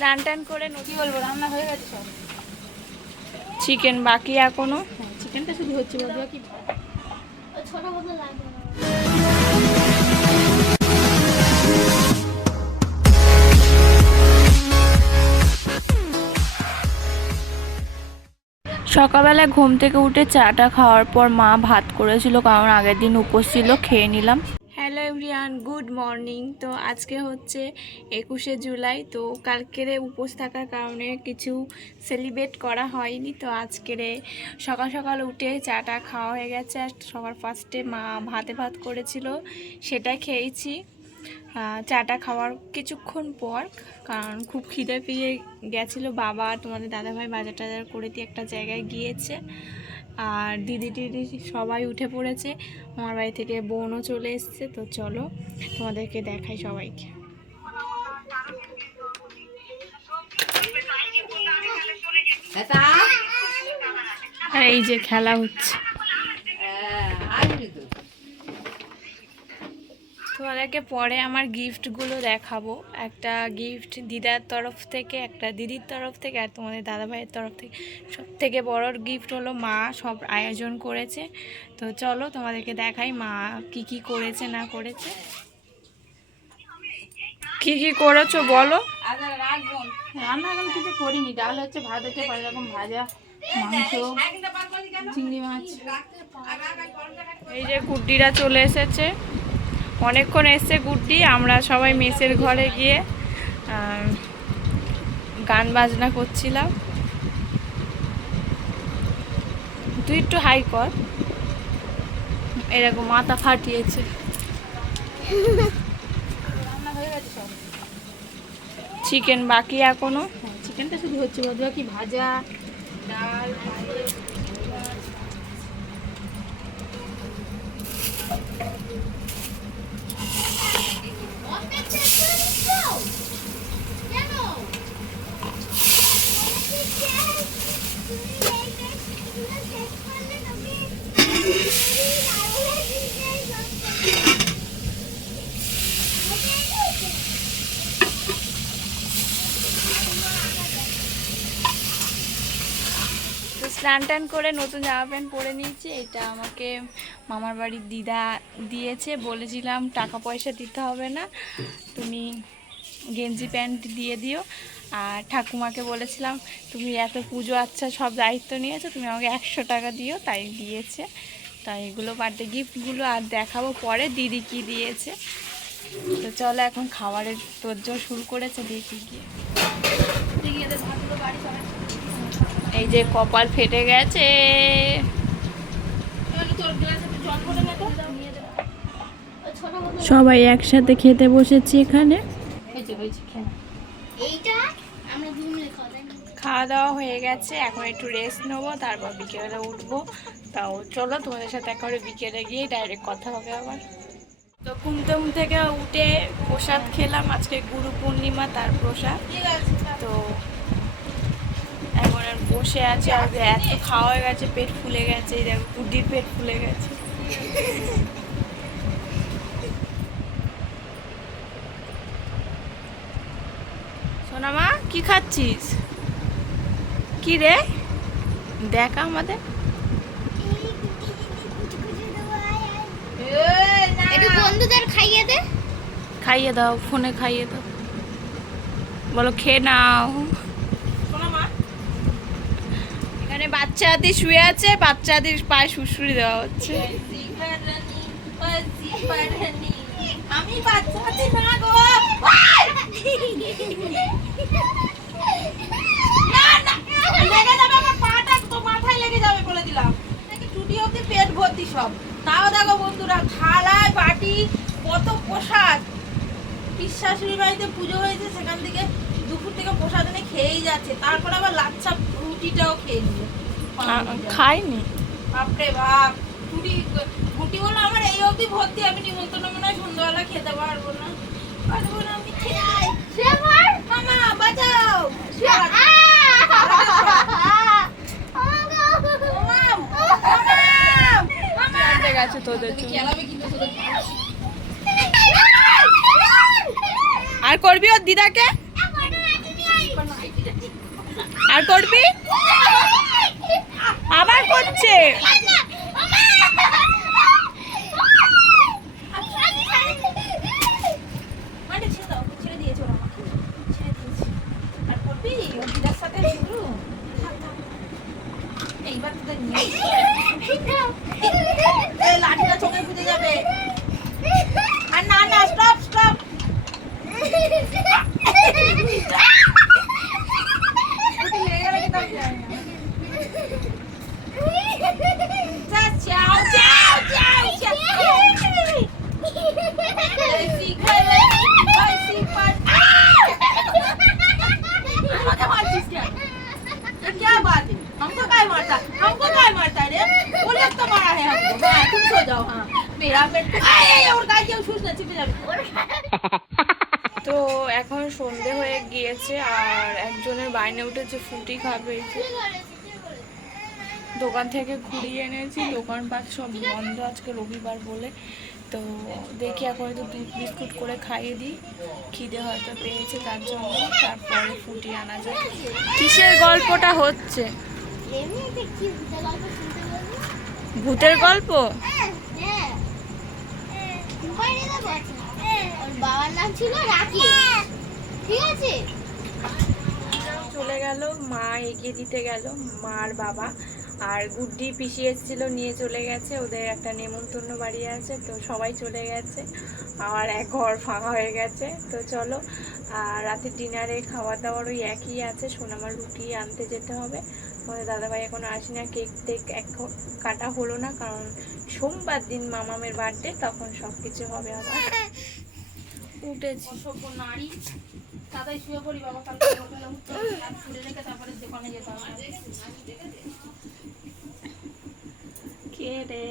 স্নান টান করে কি বলবো, রান্না হয়ে গেছে সব। চিকেন বাকি এখনো। চিকেনটা শুধু হচ্ছে, বলবো কি ছোট বোতল লাগবে না। সকালবেলা ঘুম থেকে উঠে চাটা খাওয়ার পর মা ভাত করেছিল, কারণ আগের দিন উপোস ছিল, খেয়ে নিলাম। Hello everyone, good morning. তো আজকে হচ্ছে 21শে জুলাই। তো কালকেরে উপোস থাকার কারণে কিছু সেলিব্রেট করা হয়নি। তো আজকেরে সকাল সকাল উঠে চাটা খাওয়া হয়ে গেছে। আর সবার ফার্স্টে মা ভাত করেছিল, সেটাই খেয়েছি। চাটা খাওয়ার কিছুক্ষণ পর, কারণ খুব খিদে পেয়ে গেছিলো। বাবা তোমাদের দাদাভাই বাজার টাজার করে দিয়ে একটা জায়গায় গিয়েছে, আর দিদি টিদি সবাই উঠে পড়েছে। আমার বাড়ি থেকে বোনও চলে এসছে। তো চলো তোমাদেরকে দেখাই সবাইকে। আর এই যে খেলা হচ্ছে, তোমাদেরকে পরে আমার গিফটগুলো দেখাবো। একটা গিফট দিদার তরফ থেকে, একটা দিদির তরফ থেকে, আর তোমাদের দাদাভাইয়ের তরফ থেকে। সব থেকে বড় গিফট হলো মা সব আয়োজন করেছে। তো চলো তোমাদেরকে দেখাই মা কি কি করেছে না করেছে। কি কি করেছো বলো। রান্না এখন কিছু করিনি, ডাল হচ্ছে, ভাত হচ্ছে, 5 রকম ভাজা, মাংস, চিংড়ি মাছ। এই যে গুড্ডিরা চলে এসেছে, অনেকক্ষণ এসছে গুড্ডি। আমরা সবাই মেসের ঘরে গিয়ে গান বাজনা করছিলাম। তুই একটু হাই কর, এরকম মাথা ফাটিয়েছে। রান্না হয়ে গেছে সব। চিকেন বাকি এখনো। চিকেনটা শুধু হচ্ছে, বলবো কি ভাজা, ডাল, স্নান টান করে নতুন জামা প্যান্ট পরে নিয়েছি। এটা আমাকে মামার বাড়ির দিদা দিয়েছে। বলেছিলাম টাকা পয়সা দিতে হবে না, তুমি গেঞ্জি প্যান্ট দিয়ে দিও। আর ঠাকুমাকে বলেছিলাম তুমি এত পুজো আচ্ছা সব দায়িত্ব নিয়েছো, তুমি আমাকে 100 টাকা দিও, তাই দিয়েছে। তাই এগুলো বার্থডে গিফটগুলো আর দেখাবো পরে দিদি কি দিয়েছে। তো চলো এখন খাবারের তোড়জোড় শুরু করেছে, দেখি গিয়ে। এই যে কপাল ফেটে গেছে। সবাই একসাথে খেতে বসেছি এখানে। খাওয়া দাওয়া হয়ে গেছে, এখন একটু রেস্ট নেবো, তারপর বিকেলে উঠবো। তাও চলো তোমাদের সাথে একবারে বিকেলে গিয়ে ডাইরেক্ট কথা হবে আবার। তো ঘুম থেকে উঠে প্রসাদ খেলাম, আজকে গুরু পূর্ণিমা, তার প্রসাদ। তো এখন আর বসে আছে, আর এত খাওয়া হয়ে গেছে, পেট ফুলে গেছে। এই দেখো গুড্ডির পেট ফুলে গেছে। সোনামা কি খাচ্ছিস? কি রে দেখা আমাদের বন্ধুদের খাইয়ে দে, খাইয়ে দাও, ফোনে খাইয়ে দাও, বলো খেয়ে নাও। এখানে বাচ্চা হাতি শুয়ে আছে, বাচ্চা হাতির পায়ে সুড়সুড়ি দেওয়া হচ্ছে। আমি বাচ্চা হাতি না গো, লেগে যাবে আমার পাটা, তো মাথায় লেগে যাবে বলে দিলাম। টুটি অবধি পেট ভর্তি সব। তাও দেখো বন্ধুরা, থালায় বাটি, কত প্রসাদ। পিসশাশুড়ির বাড়িতে পুজো হয়েছে, সেখান থেকে দুপুর থেকে প্রসাদ এনে খেয়েই যাচ্ছে। তারপর আবার লাচ্ছা রুটিটাও খেয়ে নিল, খাইনি। বাপরে বাপ। গুটি বলো আমার এই অবধি ভর্তি, আমি নিমন্ত্রণ মনে হয় সন্ধ্যাবেলা খেতে পারবো না। আমি মামা বাঁচাও। আর করবি ওর দিদাকে, আর করবি? আবার করছে। মানে ছেড়ে দিয়েছে ওরা আমাকে, ছেড়ে দিয়েছে। আর করবি ওর দিদার সাথে শুরু? থাক, থাক। এইবার তোদের নিয়ে এই লাঠিটা চোখে ফুটে যাবে। আর না না, স্টপ স্টপ। क्या बात है? हमको काय मारता? हमको काय मारता रे? वो लोग तो मारा है हमको। हाँ, तुम सो जाओ। हाँ, मेरा पेट और काय क्यों छूट ना चिपे जाবে। তো এখন সন্ধে হয়ে গিয়েছে আর একজনের বাইনে উঠেছে ফুটি খাবে। এই যে দোকান থেকে ঘুরিয়ে এনেছি, দোকানপাট সব বন্ধ আজকে রবিবার বলে। তো দেখি এখন একটু দুধ বিস্কুট করে খাইয়ে দিই, খিদে হয়তো পেয়েছে তার জন্য, তারপরে ফুটি আনা যায়। কিসের গল্পটা হচ্ছে? ভূতের গল্প? ওর বাবার নাম ছিল রাকি, ঠিক আছে? চলে গেল, মা এগিয়ে দিতে গেল, মার বাবা আর গুড্ডি পিসি এসেছিল, নিয়ে চলে গেছে। ওদের একটা নেমন্তন্ন বাড়ি আছে, তো সবাই চলে গেছে আর এক ঘর ফাঁকা হয়ে গেছে। তো চলো, আর রাতের ডিনারে খাওয়া দাওয়ার ওই একই আছে, সোনামার রুটি আনতে যেতে হবে। আমাদের দাদাভাই এখনো আসে না, কেক টেক এখন কাটা হলো না, কারণ সোমবার দিন মামামের বার্থডে, তখন সব কিছু হবে। আবার উঠেছি। অসভ্য নারী। তাতাই শুয়ে পড়ি বাবা, কালকে সকালে উঠতে হবে। আর ছুড়ে রেখে তারপরে দোকানে যেতে হবে। কে রে?